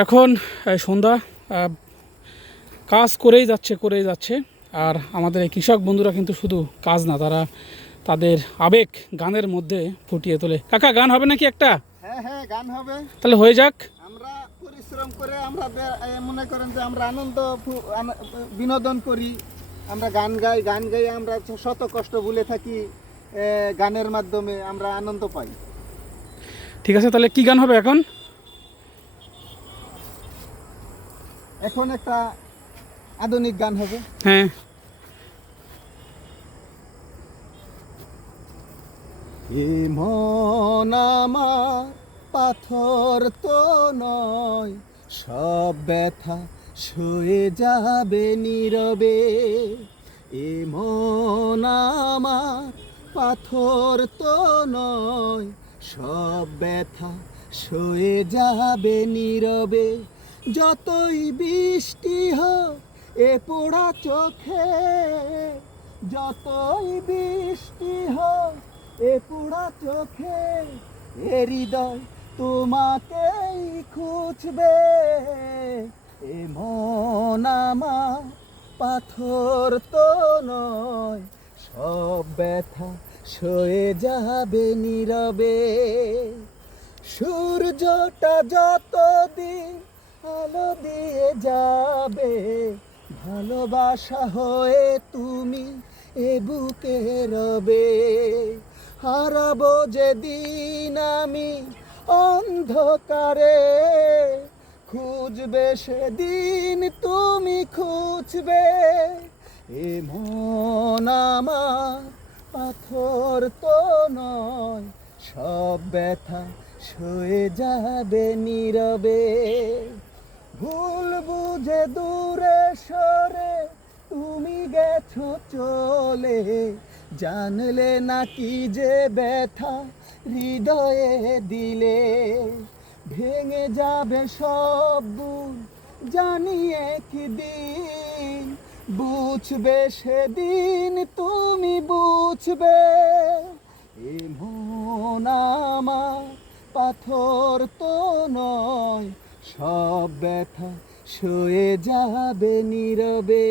এখন সন্ধ্যা, কাজ করেই যাচ্ছে। আর আমাদের এই কৃষক বন্ধুরা কিন্তু শুধু কাজ না, তারা তাদের আবেগ গানের মধ্যে ফুটিয়ে তোলে। কাকা, গান হবে নাকি একটা? হ্যাঁ হ্যাঁ, গান হবে। তাহলে হয়ে যাক। আমরা পরিশ্রম করে আমরা মনে করেন যে আমরা বিনোদন করি, আমরা গান গাই আমরা শত কষ্ট ভুলে থাকি, গানের মাধ্যমে আমরা আনন্দ পাই। ঠিক আছে, তাহলে কি গান হবে এখন? এখন একটা আধুনিক গান হবে। হ্যাঁ। এ মন আমার পাথর তো নয়, সব ব্যথা সয়ে যাবে নীরবে। এ মন আমার পাথর তো নয়, সব ব্যথা সয়ে যাবে নীরবে। যতই বৃষ্টি হোক এ পোড়া চোখে, যতই বৃষ্টি হোক এ পোড়া চোখে, এ হৃদয় তোমাকেই খুঁজবে। এ মন আমার পাথর তো নয়, সব ব্যথা সয়ে যাবে নীরবে। সূর্যটা যতদিন আলো দিয়ে যাবে, ভালোবাসা হয়ে তুমি এ বুকে রবে। হারাবো যেদিন আমি অন্ধকারে, খুঁজবে সেদিন তুমি খুঁজবে। এ মন আমার পাথর তো নয়, সব ব্যথা সয়ে যাবে নীরবে। ভুল বুঝে দূরে সরে তুমি গেছো চলে, জানলে না কি যে ব্যথা হৃদয়ে দিলে। ভেঙে যাবে সব ভুল জানি একদিন, বুঝবে সেদিন তুমি বুঝবে। এ মন আমার পাথর তো নয়, সব ব্যথা সয়ে যাবে নীরবে।